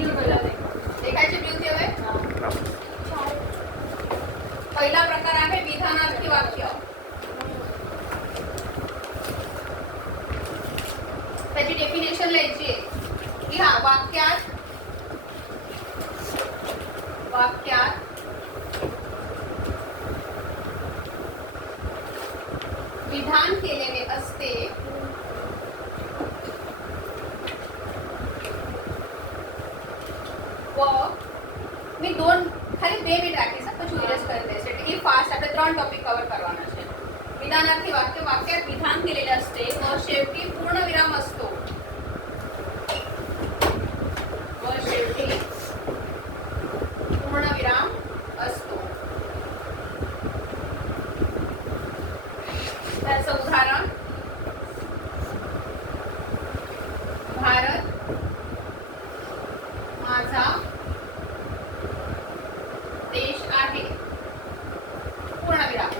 लेखाची ब्ल्यू आहे. पहिला प्रकार आहे विधानार्थी वाक्य. त्याची डेफिनेशन लिहायची आहे. लिहा. वाक्यात विधान केलेले असते व मी ખાલી 2 મિનિટ રાખીશ પછી ઇરેઝ કરી દઈશ એટલે ફાસ્ટ આપણે 3 ટોપિક કવર કરવાના છે. વિધાનાર્થી વાક્ય વાક્યાत વિધાન केलेले असते व शेवटी पूर्णविराम असतो. पूर्णविराम असतो. त्याचं उदाहरण भारत माझा देश आहे. पूर्णविराम.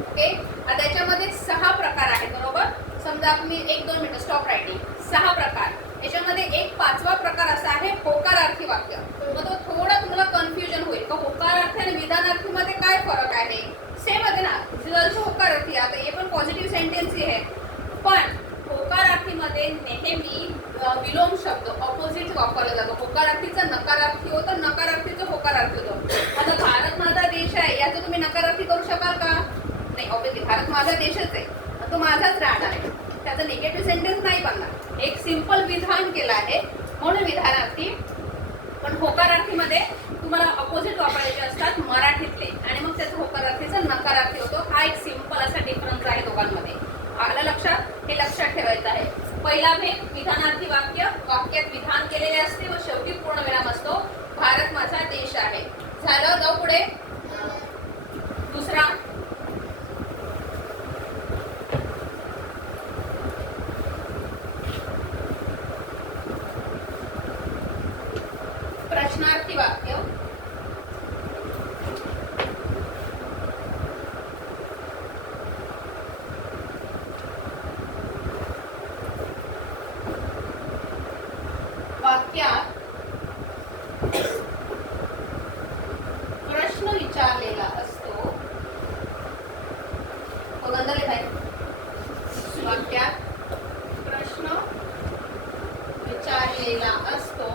ओके. आता याच्यामध्ये 6 प्रकार आहेत बरोबर. समजा मी 1-2 मिनिट स्टॉप रायटिंग. 6 प्रकार. याच्यामध्ये एक 5वा प्रकार असा आहे होकारार्थी वाक्य. मग तो थोडा तुम्हाला कन्फ्युजन होईल का होकारार्थी आणि विधानार्थी मध्ये काय फरक आहे. सेम आहे ना. जसं होकारार्थी आता हे पण पॉझिटिव्ह सेंटेन्स आहे पण होकारार्थी मध्ये नेहमी विलोम शब्द ऑपोजिट वापरला जातो. होकारार्थीचा नकारार्थी होतं नकारार्थीचं होकारार्थी होतं. आता भारत माझा देश आहे याचं तुम्ही नकारार्थी करू शकाल का. नाही. ऑब्विसली भारत माझा देशच आहे तो माझाच राहणार आहे. त्याचा निगेटिव्ह सेंटेन्स नाही बनणार. एक सिंपल विधान केलं आहे म्हणून विधानार्थी. पण होकारार्थी मध्ये तुम्हाला अपोजिट वापरायचे असतात मराठीतले आणि मग त्याचा होकारार्थीचा नकारार्थी होतो. हा एक सिंपल असा डिफरन्स आहे दोघांमध्ये. आलं लक्षात. हे लक्षात ठेवायचं आहे. पहिला भेद विधानार्थी वाक्य वाक्यात विधान केलेले असते व शेवटी पूर्णविराम असतो. भारत माझा देश आहे. झालं. जाऊ पुढे. दुसरा प्रश्नार्थी वाक्य. वाक्यात प्रश्न विचारलेला असतो. गंधले भाई. वाक्यात प्रश्न विचारलेला असतो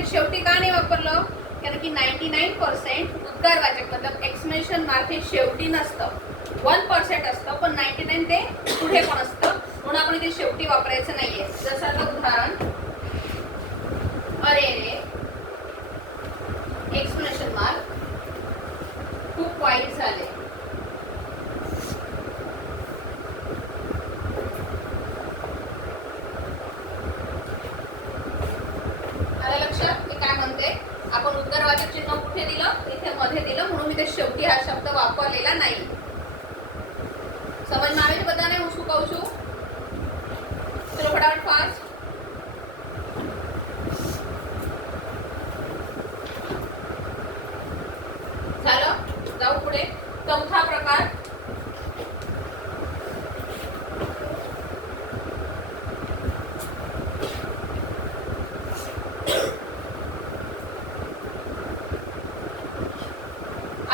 हे शेवटी का नाही वापरलं? कारण की 99% उद्गारवाचक मतलब एक्सक्लेमेशन मार्क हे शेवटी नसतं, 1% असतं, पण 99 ते पुढे पण असतं, म्हणून आपण इथे शेवटी वापरायचं नाहीये. जसं आता उदाहरण, अरे रे एक्सक्लेमेशन मार्क, खूप वाईट झाले. आलं लक्षात मी काय म्हणते? आपण उद्गारवाचक चिन्ह कुठे दिलं? इथे मध्ये दिलं, म्हणून मी ते शेवटी हा शब्द वापरलेला नाही. समझ में आवे बताने હું શું કહું છું? ચલો ફટાફટ ફાસ્ટ. ચાલો જાऊ पुढे. चौथा प्रकार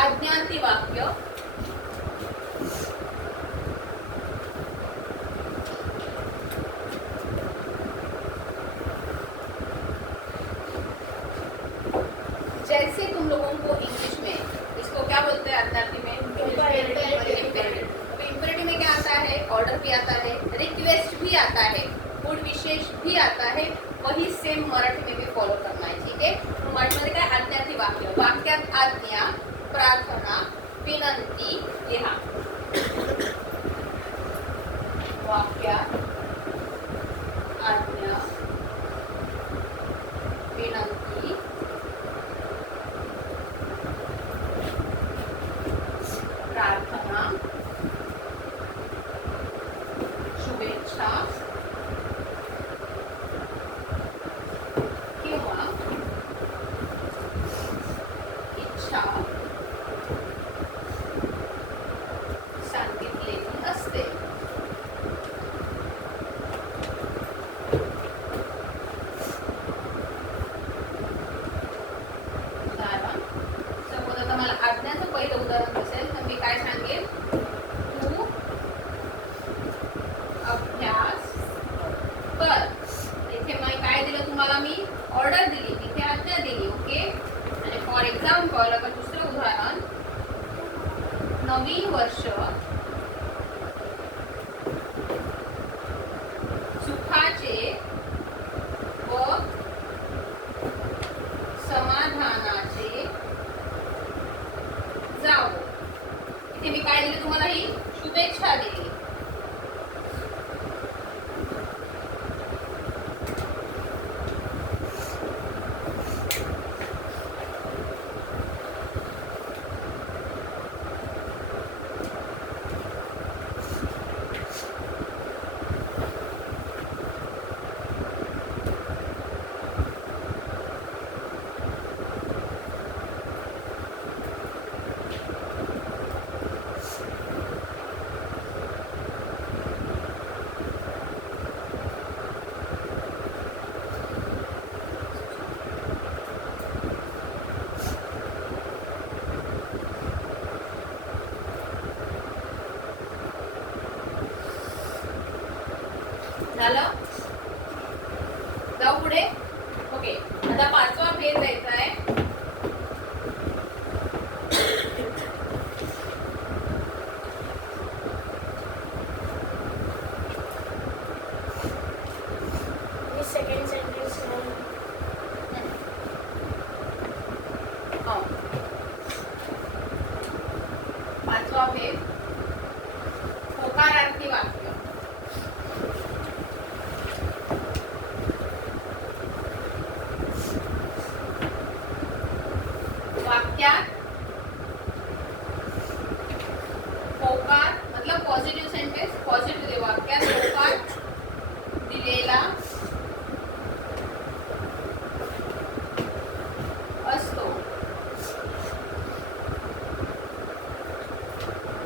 आज्ञार्थी वाक्य. जैसे तुम लोगों को इंग्लिश में इसको क्या बोलते हैं? आज्ञार्थी में इम्पेरेटिव में क्या आता है? ऑर्डर भी आता है, रिक्वेस्ट भी आता है, गुड विशेष भी आता है. वही सेम मराठी में भी फॉलो करना है. ठीक है. तो मराठीमध्ये काय? आज्ञार्थी वाक्य. वाक्यात आज्ञा, प्रार्थना, विनंती लिहा. वाक्यात आज्ञा, विनंती, प्रार्थना, शुभेच्छा किंवा इच्छा सांगितलेली असते. उदाहरण, सपोज आता मला आज्ञाचं पहिलं उदाहरण असेल तर मी काय सांगेन? तू अभ्यास कर. इथे मी काय दिलं तुम्हाला? मी ऑर्डर दिली, इथे आज्ञा दिली. ओके. आणि फॉर एक्झाम्पल आता दुसरं उदाहरण, नवीन वर्ष सुखाचे व समाधानाचे जावो. इथे मी काय दिली तुम्हाला? ही शुभेच्छा दिली. झालं? जाऊ पुढे. ओके. आता पाचवा भेद द्यायचा आहे. सेकंड सेंटेन्स पाचवा भेद होकारार्थी वाक्य. वाक्यात होकार मतलब पॉझिटिव्ह सेंटेन्स, पॉझिटिव्ह वाक्यात होकार दिलेला असतो.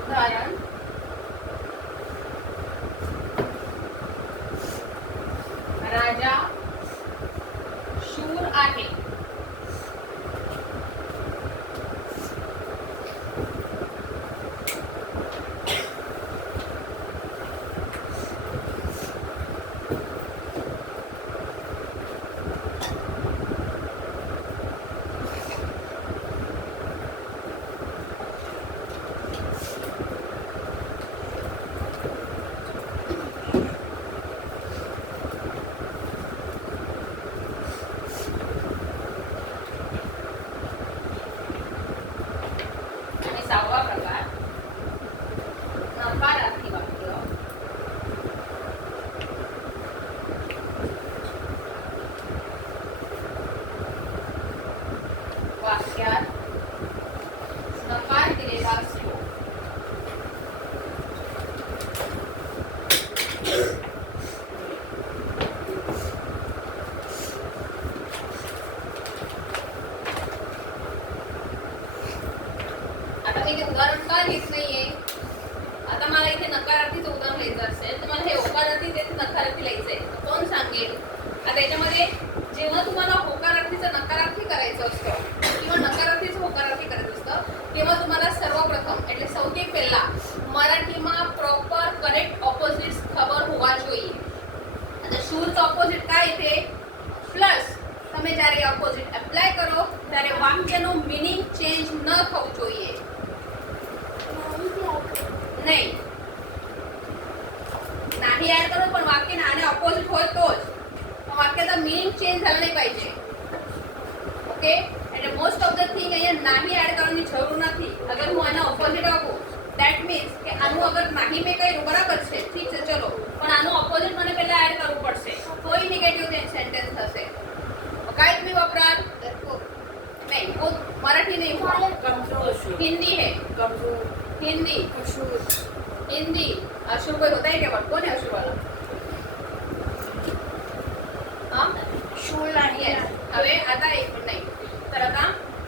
उदाहरण, राजा शूर आहे. वाक्यात नकार दिलेला असतो. आता मी ते उदाहरण का लिहित नाहीये? आता मला इथे नकारार्थीचं उदाहरण लिहायचं असेल तर मला हे होकारार्थी ते नकारार्थी लिहायचंय. कोण सांगेल? आता याच्यामध्ये जेव्हा तुम्हाला होकारार्थीचं नकारार्थी करायचं असतं किंवा नकारार्थीचं होकारार्थी करायचं असतं तेव्हा तुम्हाला सर्वप्रथम એટલે સૌથી પહેલા મરાઠીમાં પ્રોપર કરેક્ટ ઓપોઝિટ્સ ખબર હોવા જોઈએ. અને શૂરचं ઓપોઝિટ काय इथे પ્લસ તમે જ્યારે ઓપોઝિટ એપ્લાય કરો ત્યારે વાક્યનું મીનિંગ ચેન્જ ન થવું જોઈએ. નહીં नाही ऍड करो पण वाक्य आने ऑपोजिट હોય તો જ वाक्याचा मीनिंग चेंज झाला नाही पाहिजे. ओके એટલે મોસ્ટ ઓફ ધ થિંગ અહીંયા नाही ऍड કરવાની જરૂર નથી. અગર હું આના ઓપોઝિટ આપું ધેટ મીન્સ કે આનું અગર નહીં મેં કર્યું બરાબર છે ઠીક છે ચલો પણ આનું ઓપોઝિટ મને પહેલા એડ કરવું પડશે તો ही निगेटिव्ह सेंटेंस થશે. काय तुम्ही वापराल? नहीं वो मराठी नहीं हुआ हिंदी है. हिंदी हिंदी अशुर कोई होता है क्या? वर्ड कौन है अशुर वाला? हाँ शूळ नाही यस. હવે आता एक मिनिट નહીં तर आता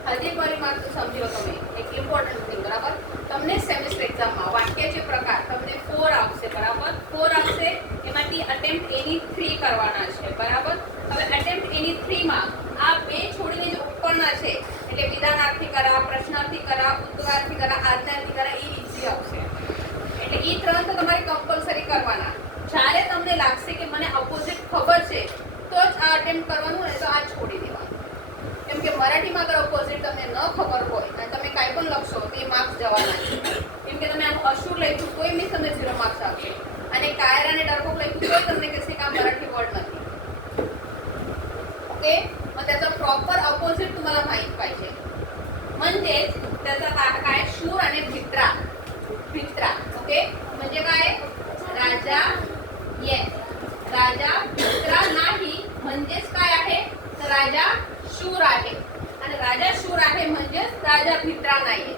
હજી પરિમાણ સમજો તમે એક ઇમ્પોર્ટન્ટ થિંગ બરાબર. તમને સેમેસ્ટર એક્ઝામમાં વાક્યचे પ્રકાર તમને 4 આવશે બરાબર. 4 આવશે એમાંથી અટેમ્પ્ટ એની 3 કરવાના છે બરાબર. હવે અટેમ્પ્ટ એની 3 માં આ બે છોડીને જે ઉપરના છે એટલે વિધાનાર્થી કરા, પ્રશ્નાર્થી કરા, ઉદ્ગારાર્થી કરા, આજ્ઞાર્થી કરા એ ઈઝી આવશે. એટલે એ 3 તો તમારે કમ્પલસરી કરવાના. જ્યારે તમને લાગશે કે મને ઓપોઝિટ ખબર છે તો જ આ અટેમ્પ્ટ કરવાનું ને તો આ છોડી દેવાનું. કેમ કે મરાઠીમાં અગર ઓપોઝિટ તમને ન ખબર હોય અને તમે કાંઈ પણ લખશો તો એ માર્ક્સ જવાના છે. કેમ કે તમે આનું અશુર લખ્યું તોય મીન્સ તમને 0 માર્ક્સ આવશે અને કાયરા અને ડરકોક લખ્યું તોય તમને કહેશે કે આ मराठी वर्ड નથી. ओके मग त्याचा प्रॉपर ऑपोजिट तुम्हाला माहित पाहिजे. म्हणजेच त्याचा काय शूर आणि भित्रा. भित्रा ओके म्हणजे काय? राजा येस राजा भित्रा नाही म्हणजेच काय आहे तर राजा शूर आहे आणि राजा शूर आहे म्हणजेच राजा भित्रा नाहीये.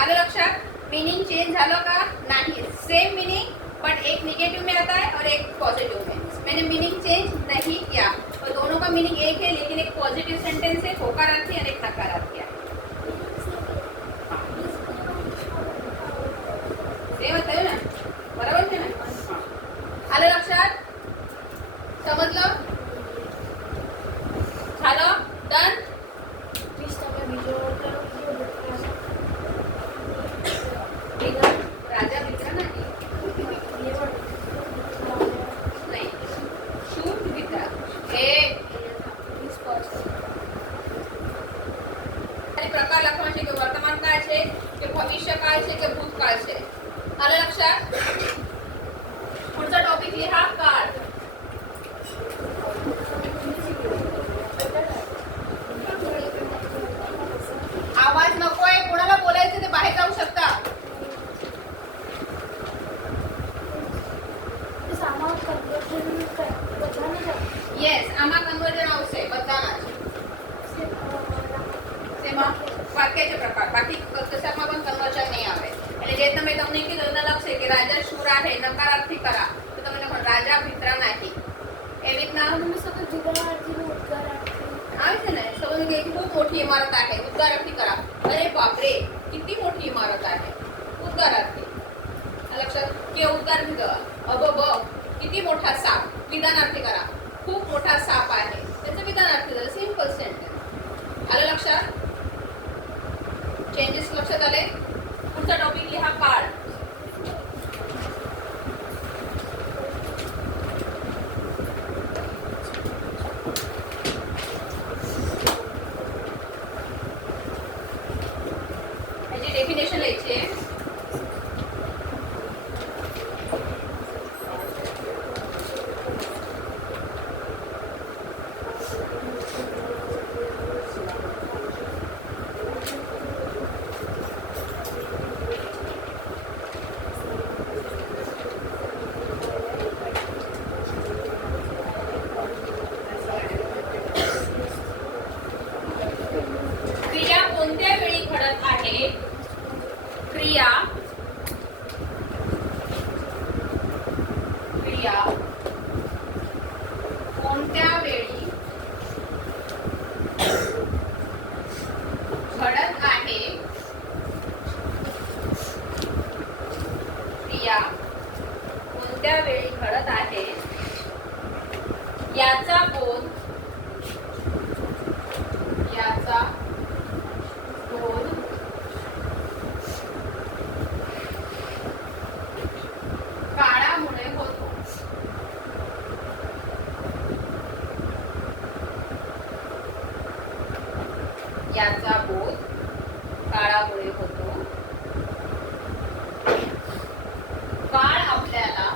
आलं लक्षात? मीनिंग चेंज झालं का? नहीं सेम मीनिंग बट एक नेगेटिव में आता है और एक पॉजिटिव में. मैंने मीनिंग चेंज नहीं किया और दोनों का मीनिंग एक है लेकिन एक पॉजिटिव सेंटेंस है होकारार्थी और एक नकारार्थी है. सेम बतायो ना बरोबर છે ને? आलं लक्षात? समजलं? झालं? डन? प्लीज તમે બીજો વર્ડ કરો राजा मित्र नाही नाही शूर मित्र हे प्रकार લખવાનો છે કે વર્તમાન કાળ છે કે ભવિષ્ય કાળ છે કે ભૂતકાળ છે. આલે લક્ષાત? पुढचा टॉपिक लिहा काळ. आवाज नकोय. कोणाला बोलायचं ते बाहेर जाऊ शकता. સામા કન્વર્ઝન બધાને જ યસ આમાં કન્વર્જન આવશે બધાના જ. તેમાં વાક્યचे प्रकार बाकी कशाમાં પણ કન્વર્જન નહીં આવે. એટલે જે તમને કીધું તો લખશે કે રાજા શૂર आहे નકારાર્થી કરા તો તમે લખો રાજા भित्रा नाही. એવી રીતના તમે સતત વિધાનાર્થીનો ઉદ્ગાર આવે છે ને. સમજ કે खूप मोठी इमारत आहे उद्गारार्थी करा. अरे बापरे किती मोठी इमारत आहे उद्गारार्थी. लक्षात की उद्गार अबब किती मोठा साप विधानार्थी करा. खूप मोठा साप आहे त्याचं विधानार्थी झालं. Simple sentence. आलं लक्षात? चेंजेस लक्षात आले? पुढचा टॉपिक लिहा काळ. याची डेफिनेशन लिहायची आहे. क्रिया कोणत्या वेळी घडत आहे? क्रिया कोणत्या वेळी घडत आहे? क्रिया कोणत्या वेळी घडत आहे याचा बोध काळामुळे होतो. याचा बोध काळामुळे होतो. काळ आपल्याला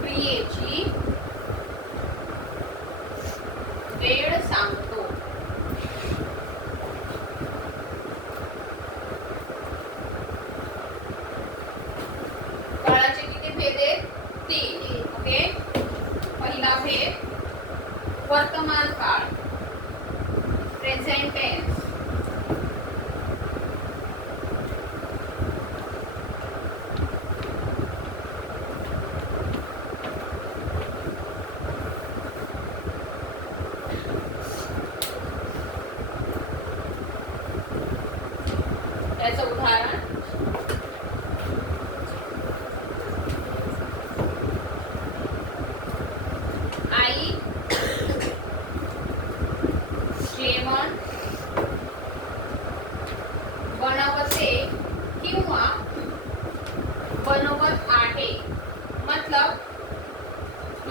क्रियेची वेळ सांगतो. काळाचे किती भेद आहेत? 3. ओके. पहिला भेद वर्तमान काळ, प्रेझेंट टेन्स. याचं उदाहरण आई जेवण बनवते किंवा बनवत आहे. मतलब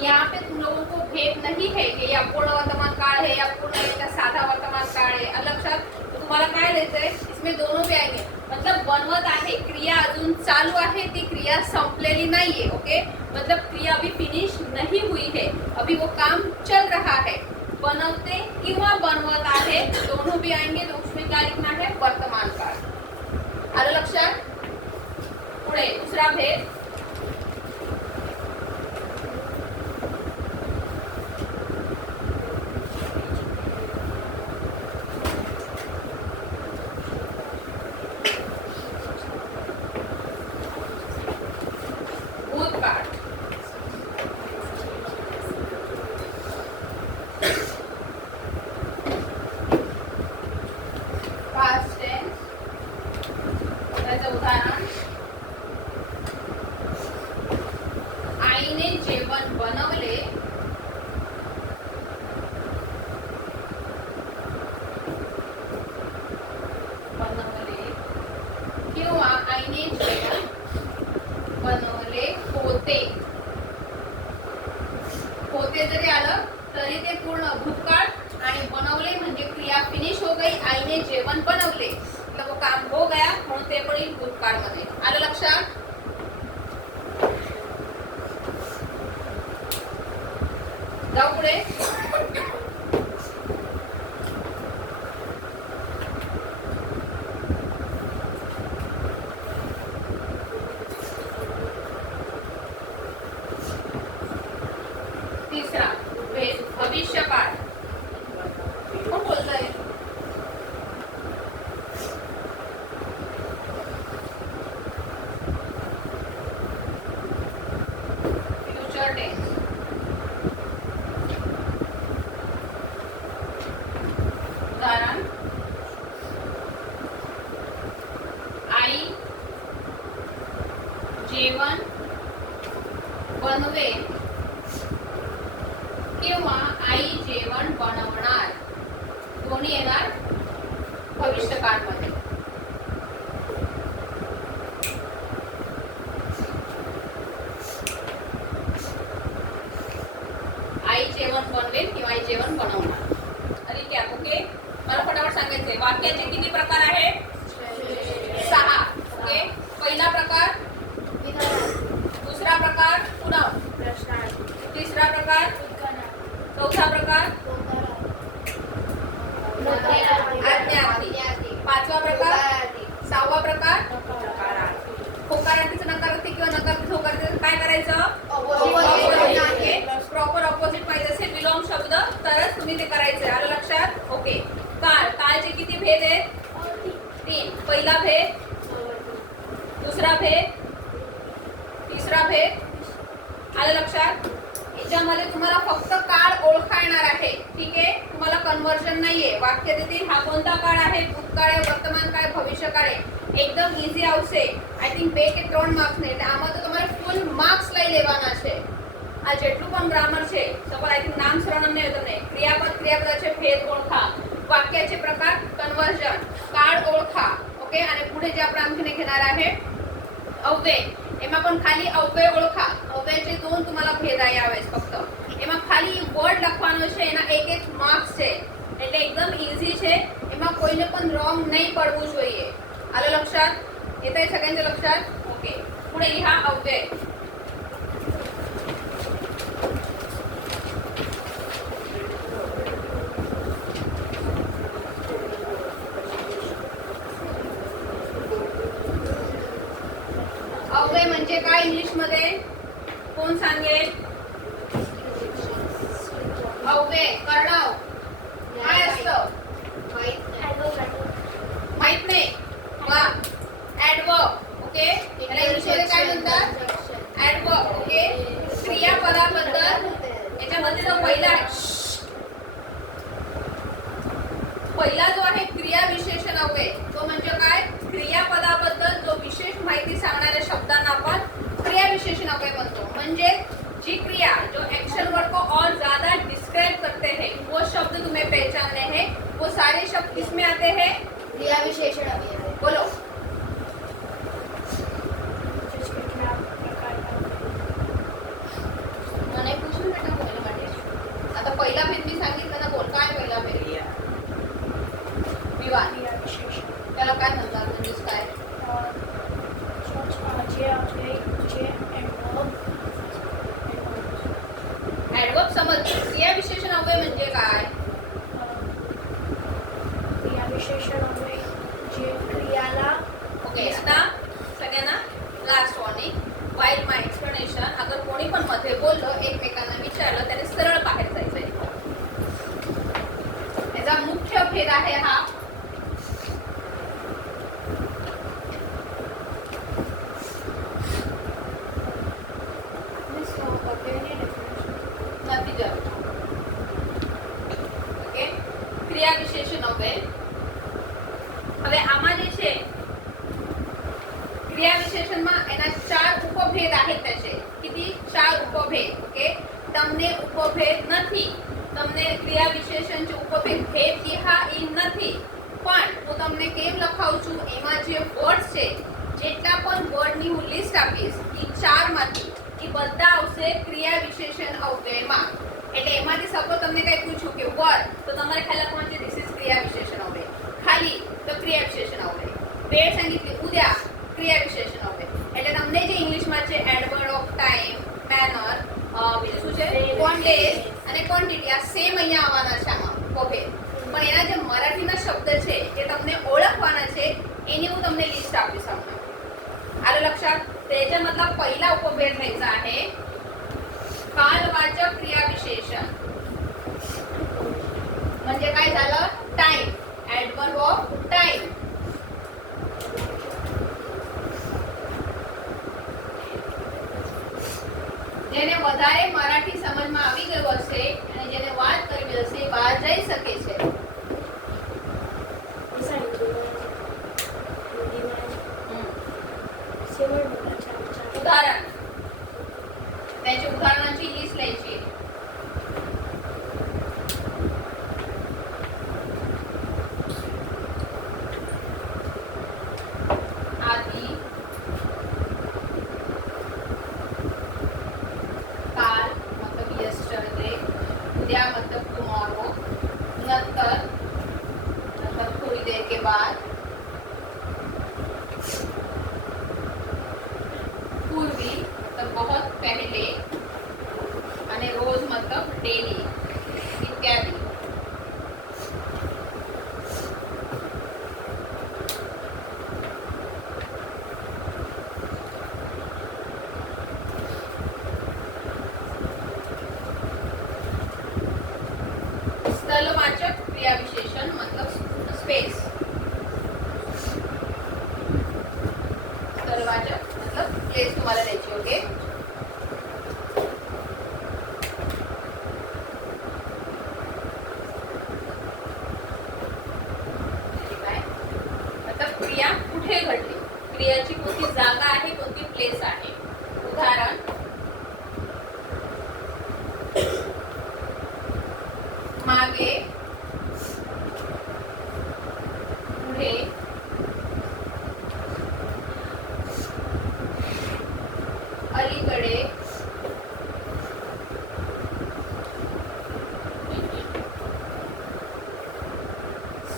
यहाँ पे तुम लोगों को भेद नहीं है कि या पूर्ण वर्तमान काल है या पूर्ण इसका साधा वर्तमान काल है. लक्षात तो तुम्हाला काय लिहायचंय? इसमें दोनों भी आएंगे. मतलब बनवत आहे, क्रिया अजून चालू आहे, ती क्रिया संपलेली नाहीये. ओके. मतलब क्रिया अभी फिनिश नहीं हुई है, अभी वो काम चल रहा है. बनवते किंवा बनवत आहे दोनों भी आएंगे. तो उसमें क्या लिखना है? वर्तमान काल. आलं लक्षात? पुढे दुसरा भेद भूतकाळ. Past tense. त्याचं उदाहरण आईने जेवण बनवले किंवा आईने जेवण बनवले होते. होते जरी आलं तरी ते पूर्ण भूतकाळ आणि बनवले म्हणजे क्रिया फिनिश हो गई. आईने जेवण बनवले तर वो काम हो गया म्हणून ते पण भूतकाळ मध्ये. आलं लक्षात? जाऊ पुढे. तिसरा भेद भविष्यकाळ. कोण बोलतंय? Future tense. उदाहरण आई जेवण बनवेल किंवा आई जेवण बनवणार. दोन्ही येणार भविष्यकाळमध्ये. आई जेवण बनवेल किंवा आई जेवण बनवणार. अरे क्या? ओके. मला फटाफट सांगायचंय. वाक्याचे किती प्रकार आहेत? 6. ओके. पहिला प्रकार, दुसरा प्रकार पुनः, तिसरा प्रकार, चौथा प्रकार आज्ञार्थी, पाचवा प्रकार, सहावा प्रकार होकारार्थीचं नकारार्थी किंवा नकारार्थी होकारार्थी. काय करायचं? भेद आहेत 3. पहिला भेद, दुसरा भेद, तिसरा भेद. आलं लक्षात? याच्यामध्ये तुम्हाला फक्त काळ ओळखा येणार आहे. ठीक आहे, तुम्हाला कन्वर्जन नाहीये. वाक्य देतील हा कोणता काळ आहे, भूतकाळ आहे, वर्तमान काळ, भविष्यकाळ आहे. एकदम ઈઝી આવશે. આઈ થિંક 2 કે 3 માર્ક્સ ને એટલે આમાં તો તમારે ફૂલ માર્ક્સ લઈ લેવાના છે. આ જેટલું પણ ગ્રામર છે, સપોઝ આઈ થિંક નામ સરનામ ને તમને ક્રિયાપદ ક્રિયાપદાचे भेद ओळखा, वाक्याचे प्रकार कन्वर्जन, काळ ओळखा. ओके, आणि पुढे जे आपण आणखीन घेणार आहे अव्यय, એમાં પણ ખાલી અવ્યય ઓળખા. અવ્યયचे 2 तुम्हाला भेद आहे यावेळेस फक्त. એમાં ખાલી વર્ડ લખવાનો છે, એના 1 માર્ક્સ છે. એટલે એકદમ ઈઝી છે. એમાં કોઈને પણ રોંગ નહીં પડવું જોઈએ. आलं लक्षात? येत आहे सगळ्यांच्या लक्षात? ओके, पुढे लिहा अव्यय. अव्यय म्हणजे काय इंग्लिश मध्ये? कोण सांगेल? अव्यय कर्णव काय असतं? माहित नाही? वा, ऍडवर्ब. ओके, याला इंग्लिशमध्ये काय म्हणतात? ऍडवर्ब. ओके, क्रियापदाबद्दल याच्यामध्ये जो पहिला जो आहे क्रियाविशेषण अव्यय, तो म्हणजे काय? क्रियापदाबद्दल जो विशेष माहिती सांगणाऱ्या शब्दांना आपण क्रियाविशेषण अव्यय म्हणतो. म्हणजे जी क्रिया जो एक्शन वर्ड को और ज्यादा डिस्क्राइब करते हैं, वो शब्द तुम्हें पहचानने हैं. वो सारे शब्द किसमें आते हैं? क्रियाविशेषण अव्यय. बोलो. મને પૂછ્યું બેટા બોલવા માટે. आता पहिला भेद मी सांगितलं ना, बोल काय पहिला भेद? विवाद. त्याला काय म्हणतात? म्हणजेच काय? ऍडवर्ब समज. क्रियाविशेषण अव्यय म्हणजे काय? क्रियाविशेषण अव्यय जे क्रियाला. ओके, आता सगळ्यांना लास्ट वॉर्निंग. वाईल माय एक्सप्लेनेशन अगर कोणी पण मध्ये बोललं, एकमेकांना विचारलं, त्याने सरळ बाहेर जायचंय. याचा मुख्य भेद आहे हा. ઓકે, ક્રિયાવિશેષણ અવ્યય. હવે આમાં જે છે ક્રિયાવિશેષણમાં એના 4 ઉપભેદ आहेत त्याचे. किती? 4 ઉપભેદ. ઓકે, તમને ઉપભેદ નથી. તમને ક્રિયાવિશેષણचे ઉપભેદ ભેદ लिहा ઈ નથી. પણ હું તમને કેમ લખાવું છું, એમાં જે વર્ડ્સ છે, જેટલા પણ વર્ડની હું લિસ્ટ આપીશ, ઈ 4 માંથી ઈ બધા આવશે ક્રિયાવિશેષણ અવ્યયમાં. એટલે એમાંથી સપોઝ તમને કંઈ પૂછું કે વર્ડ, તો તમારે ખ્યાલ રાખવાનું છે ધીસ ઇઝ ક્રિયાવિશેષણ અવ્યય. ખાલી તો ક્રિયાવિશેષણ અવ્યય. વેળ सांगितली ઉદ્યા ક્રિયાવિશેષણ અવ્યય. એટલે તમને જે ઇંગ્લિશમાં છે એડવર્બ ઓફ ટાઈમ, મેનર, બીજું શું છે, કોન્ટેક્સ્ટ અને ક્વોન્ટિટી, આ સેમ અહીંયા આવવાના છે આમાં ઉપભેદ. પણ એના જે મરાઠીના શબ્દ છે જે તમને ઓળખવાના છે, એની હું તમને लिस्ट આપીશ હમણાં. आलं लक्षात? त्याच्यामधला पहिला उपभेद घ्यायचा आहे कालवाचक क्रियाविशेषण. म्हणजे काय झालं? टाइम. Adverb of time. જેને વધારે મરાઠી સમજમાં આવી ગયું હશે અને જેને વાત કરવી હશે એ બહાર જઈ શકે છે. उदाहरण. त्याच्या उदाहरणाची लिस्ट लिहायची. आधी, काल मतलब yesterday, उद्या मतलब tomorrow, नंतर मतलब थोड़ी देर के बाद, पूर्वी मतलब बहुत पहले, અને રોજ मतलब डेली इत्यादि. स्थलवाचक क्रियाविशेषण मतलब स्पेस.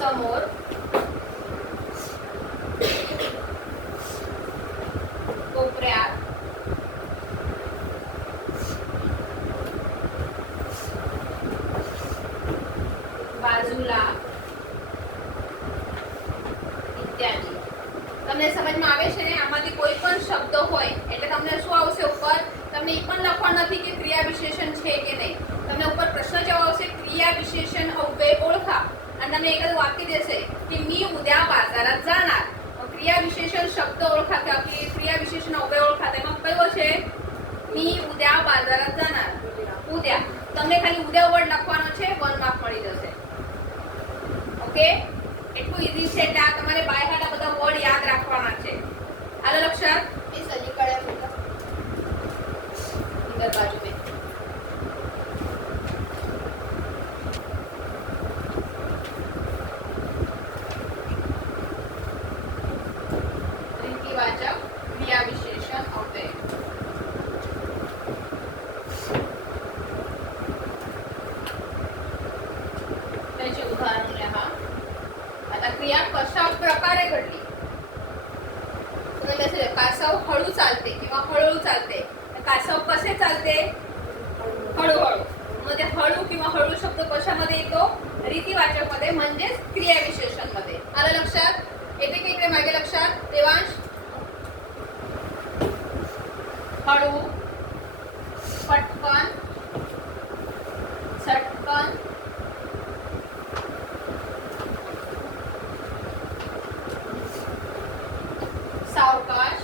समोर, कोपऱ्यात, બાજુલા ઇત્યાદિ. તમને સમજમાં આવે છે ને? આમાંથી કોઈ પણ શબ્દ હોય એટલે તમને શું આવશે ઉપર? તમને એ પણ લખવાનું નથી કે ક્રિયા વિશેષણ છે કે નહીં. તમને ઉપર પ્રશ્ન જવાબ આવશે ક્રિया विशेषण अव्यय ओळखा आणि તમને एखादं वाक्य देશે की मी उद्या बाजारात जाणार. क्रिया विशेषण शब्द ओळखा का की क्रिया विशेषण अव्यय ओळखा. તેમાં કયો છે? मी उद्या बाजारात जाणार. ઉદ્યા. તમને ખાલી ઉદ્યા વર્ડ લખવાનો છે, 1 માર્ક મળી જશે. ઓકે, એટલું ઈઝી છે એટલે આ તમારે બાય હાર્ટ આ બધા વર્ડ યાદ રાખવાના છે. હાલો લક્ષણ मी सलीकडे होता इधर बाजू में. रीतिवाचक क्रिया विशेषण अव्यय. त्याचे उदाहरण लिहा. आता क्रिया कशा प्रकारे घडली? तुम्ही मेसेज कासव हळू चालते किंवा हळूहळू चालते. कासव कसे चालते? हळूहळू. मग ते हळू किंवा हळू शब्द कशामध्ये येतो? रीतिवाचक मध्ये म्हणजेच क्रिया विशेषण मध्ये. आलं लक्षात? येते की इकडे मागे लक्षात? देवांश, हळू, पटकन, चटकन, सावकाश,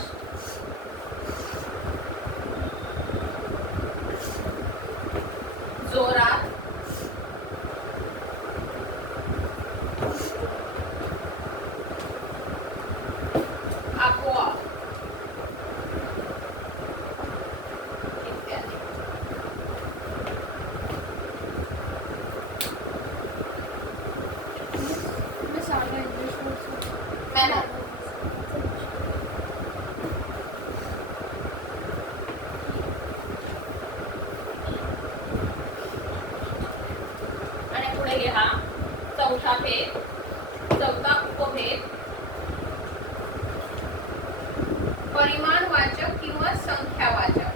जोरात, आपोआप इत्यादी. मैं सारा इंग्लिश मेहनत. आणि पुढे घ्या चौथा भेद, चौथा उपभेद. परिमाणवाचक किंवा संख्यावाचक.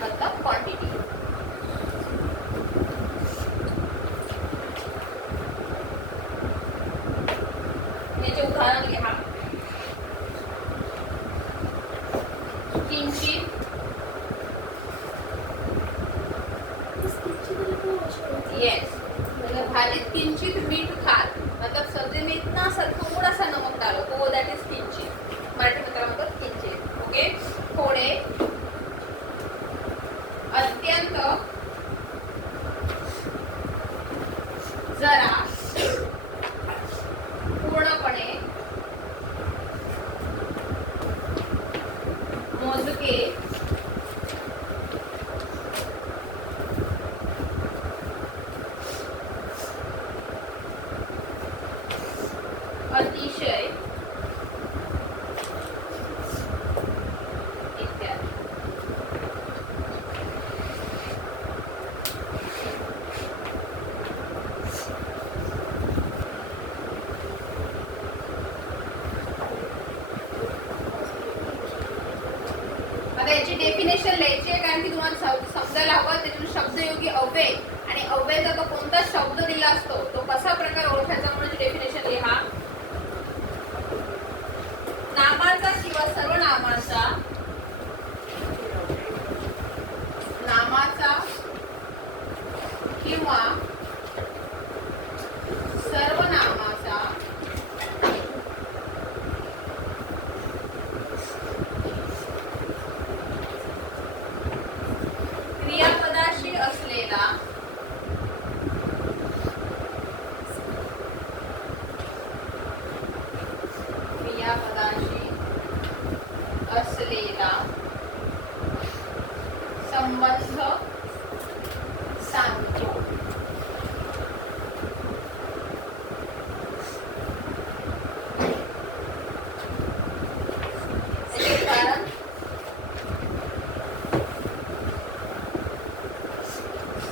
मतलब क्वांटिटी. याचे उदाहरण लिहा. किंचित, यस. भाजीत किंचित मीठ खात, मतलब सब्जी में इतना सा थोड़ा सा नमक डालो तो वो दैट इज किंचित. मराठी में क्या मतलब? किंचित. ओके. थोड़े, अत्यंत, जरा, पूर्णपणे, मोजके, अतिशय इत्यादि. आता याची डेफिनेशन लिहायची आहे कारण की तुम्हाला समजायला हवं. त्यातून शब्दयोगी अव्यय आणि अव्ययचा तो कोणता शब्द दिला असतो तो कसा प्रकार ओळखायचा म्हणून डेफिनेशन लिहा. नामाचा किंवा सर्वनामाचा, नामाचा किंवा सर्वनामाचा क्रियापदाशी असलेला क्रियापदाशी असलेला संबंध सांगतो. त्याचे कारण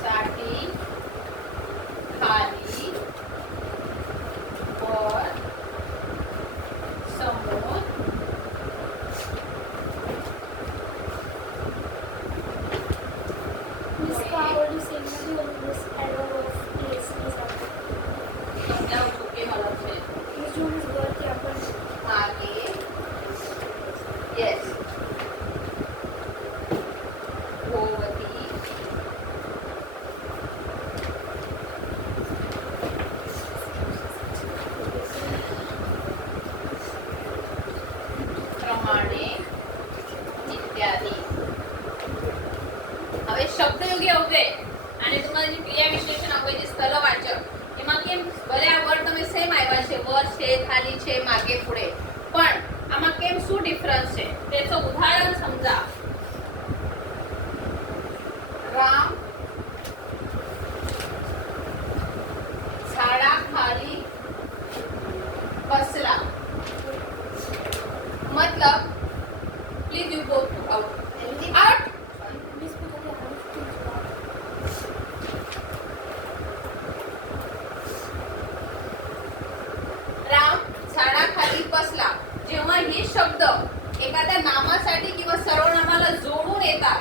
साठी येस. भोवती. प्रमाणे इत्यादी. હવે શબ્દયોગી અવ્યય અને તમારે જે ક્રિયા વિશેષણ અવ્યય જે સ્થળવાચક એમાં કેમ ભલે આ વર્ડ તમે સેમ આવ્યા છે, વર છે, ખાલી છે, માગે પુढे, પણ આમાં કેમ શું ડિફરન્સ છે त्याचं उदाहरण समजा. राम झाडाखाली बसला. मतलब please you go out. Ram झाडाखाली बसला. जेव्हा हे शब्द एखाद्या नामासाठी किंवा सर्वनामाला जोडून येतात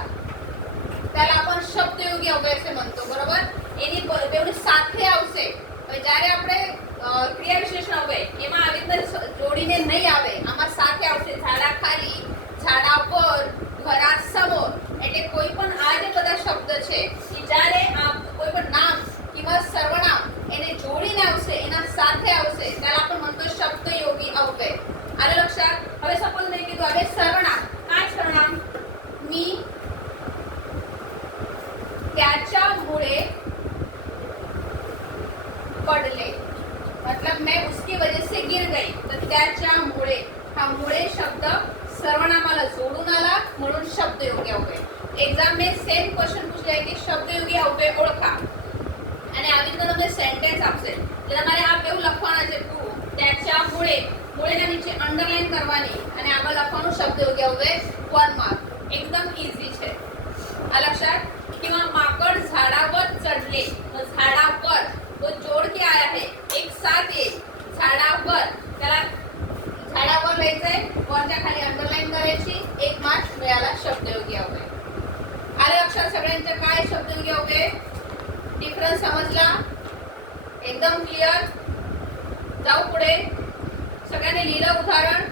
त्याला आपण શબ્દયોગી અવ્યય અસે म्हणतो. બરોબર. એની બેવની સાથે આવશે. હવે જ્યારે આપણે ક્રિયા વિશેષણ અવ્યય એમાં આવી રીતે જોડીને નહીં આવે, આમાં સાથે આવશે. ઝાડા ખાલી, ઝાડા પર, ઘરા સમોર. એટલે કોઈ પણ આ જે બધા શબ્દ છે એ જ્યારે આ કોઈ પણ નામ किंवा सर्वनाम એને જોડીને આવશે, એના સાથે આવશે त्याला आपण म्हणतो શબ્દયોગી અવ્યય. આલે લक्षात. હવે સપોઝ મેં કીધું હવે सर्वनाम. काय सर्वनाम? मी त्याच्यामुळे पडले. मतलब मैं उसकी वजह से गिर गई. तर त्याच्यामुळे हा मुळे शब्द सर्वनामाला जोडून आला म्हणून शब्दयोगी अव्यय. एग्जाम में सेम क्वेश्चन पूछले की शब्दयोगी अव्यय ओळखा અને આવી રીતે તમને સેન્ટેન્સ આપશે એટલે તમારે આ બેઉ લખવાના છે. ટુ त्याच्यामुळे मुळेના નીચે અંડરલાઈન કરવાની અને આગળ લખવાનું શબ્દયોगी अव्यय 1 मार्क. एकदम इजी છે. આ લક્ષાત. किंवा माकड झाडावर चढले. तो झाडावर तो जोड के आया है, एक साथ ये झाडावर. त्याला झाडावर लिहायचंय, वरच्या खाली अंडरलाईन करायची. 1 मार्क मिळाला शब्दयोगी अव्यय. आले लक्षात सगळ्यांच्या काय शब्दयोगी अव्यय? डिफरन्स समजला? एकदम क्लिअर. जाऊ पुढे. सगळ्यांनी लिहिलं उदाहरण.